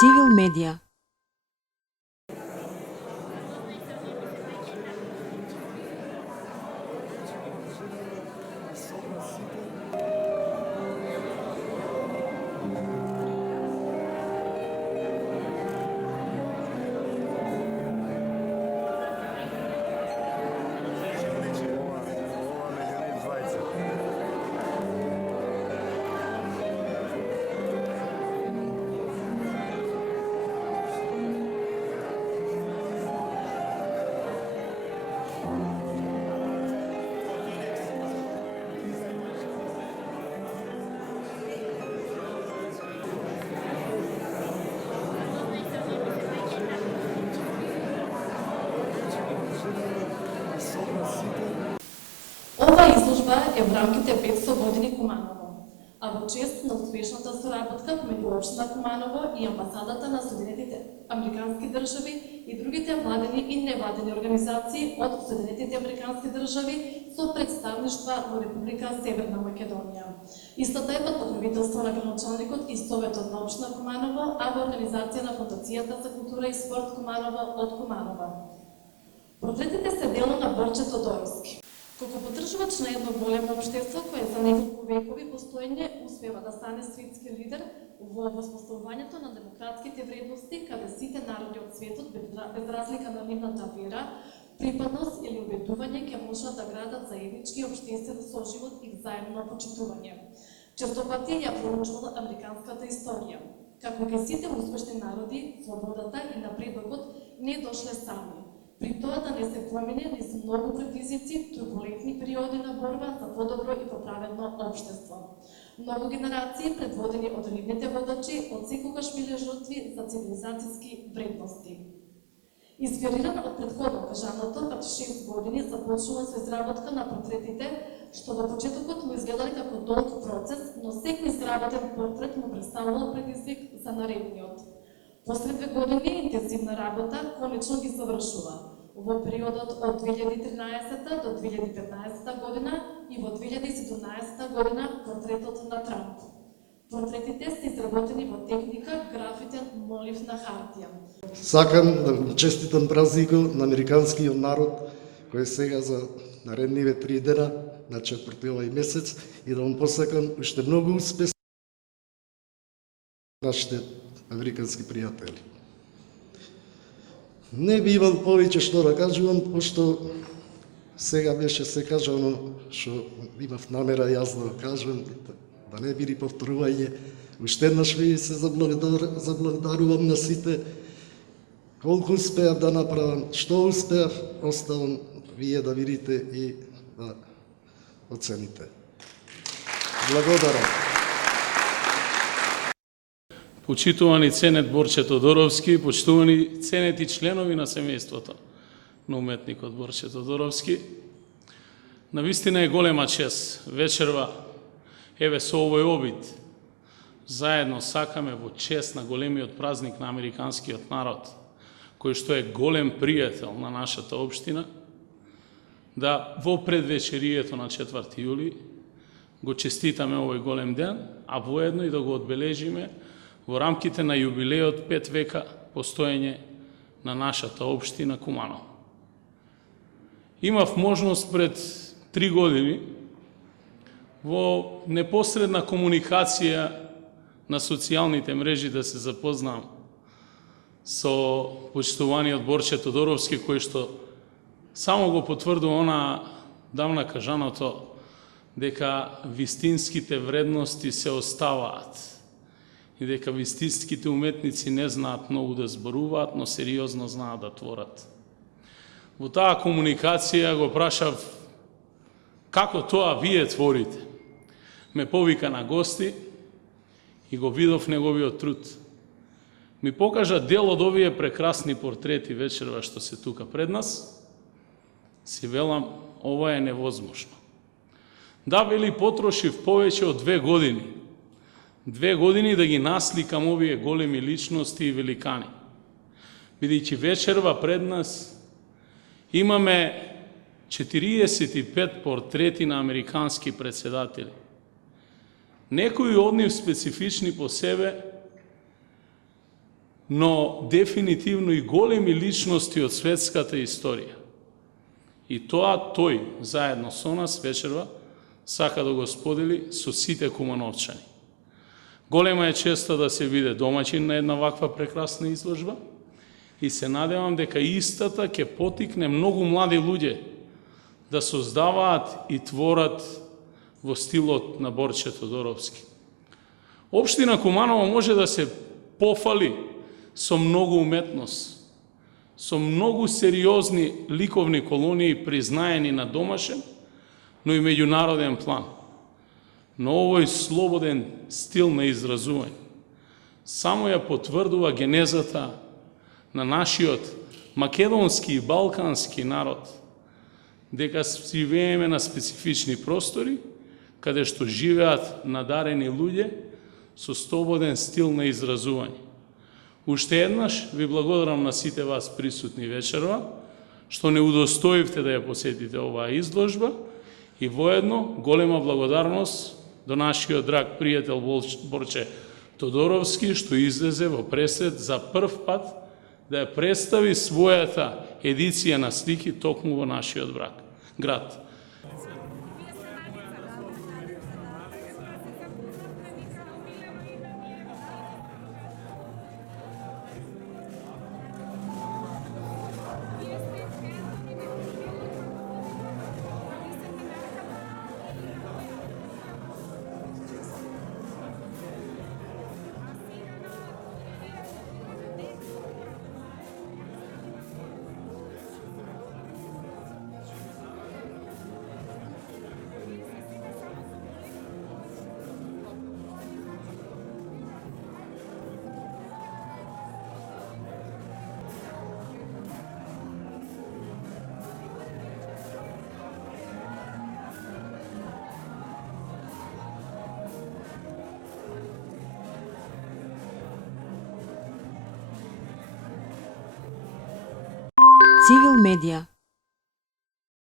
Civil Media. Ова изложба е в рамките 500 години Куманово, а во чест на успешната соработка меѓу општина Куманово и амбасадата на Соединетите Американски држави и другите владени и невладени организации од Соединетите Американски држави со представништва во Република Северна Македонија. Истата е под покровителство на градоначалникот и Советот на општина Куманово, а во организација на Фондацијата за култура и спорт Куманово од Куманово. Портретите се дел на Борче Тодоровски. Како поддржувач на едно големо општество кое за неколку векови постоење успева да стане светски лидер во воспоставувањето на демократските вредности, каде сите народи од светот, без разлика на нивната вера, припадност или убедување ќе можат да градат заеднички општествен соживот и взаимно почитување. Честопати ја проучувала американската историја. Како кај сите успешни народи, слободата и напредокот не дошле сами. При тоа да не се помине низ многу предизвици, турбулентни периоди на борба за подобро и поправено општество. Многу генерации, предводени од нивните водачи, од секогаш биле жртви за цивилизацијски вредности. Инспириран од претходно кажаното, пред 6 години започнува со изработка на портретите, што во почетокот му изгледали како долг процес, но секој изработен портрет му представувал предизвик за наредниот. После 2 години интензивна работа конечно ги завршува. Во периодот од 2013 до 2015 година и во 2017 година портретот на Трамп. Портретите се изработени во техника графитен молив на хартија. Сакам да му честитам празникот на американскиот народ, кој е сега за наредниве 3 дена, на 4 овој месец, и да му посакам уште многу успех нашите американски пријатели. Не би имал повеќе што да кажувам, пошто сега беше се кажано што имав намера јас да кажам, да не биде повторување. Уште еднаш ви се заблагодарувам на сите. Колку успеав да направам, што успеав, оставам вие да видите и да оцените. Благодарам. Почитувани ценет Борче Тодоровски, почитувани ценети членови на семејството на уметникот Борче Тодоровски. Навистина е голема чест вечерва, еве со овој обид, заедно сакаме во чест на големиот празник на американскиот народ, кој што е голем пријател на нашата општина, да во предвечерието на 4 јули го честитаме овој голем ден, а воедно и да го одбележиме во рамките на јубилеот 5 века постоење на нашата општина Куманово. Имав можност пред 3 години во непосредна комуникација на социјалните мрежи да се запознам со почитуваниот Борче Тодоровски, кој што само го потврдува она давна кажаното дека вистинските вредности се оставаат и дека вистинските уметници не знаат многу да зборуваат, но сериозно знаат да творат. Во таа комуникација го прашав како тоа вие творите. Ме повика на гости и го видов неговиот труд. Ми покажа дел од овие прекрасни портрети вечерва што се тука пред нас. Си велам, ова е невозможно. Да, вели, потрошив повеќе од 2 години. 2 години да ги насликам овие големи личности и великани. Бидејќи вечерва пред нас имаме 45 портрети на американски председатели. Некои од нив специфични по себе, но дефинитивно и големи личности од светската историја. И тоа тој, заедно со нас вечерва, сака да го сподели со сите кумановчани. Голема е честа да се биде домаќин на една ваква прекрасна изложба и се надевам дека истата ќе потикне многу млади луѓе да создаваат и творат во стилот на Борче Тодоровски. Општина Куманово може да се пофали со многу уметност, со многу сериозни ликовни колонии признаени на домашен, но и меѓународен план. Но овој слободен стил на изразување само ја потврдува генезата на нашиот македонски и балкански народ, дека живееме на специфични простори, каде што живеат надарени луѓе со слободен стил на изразување. Уште еднаш ви благодарам на сите вас присутни вечерва, што не удостоивте да ја посетите оваа изложба и воедно голема благодарност до нашиот драг пријател Борче Тодоровски, што излезе во пресред за прв пат да ја представи својата едиција на слики токму во нашиот град. Civil Media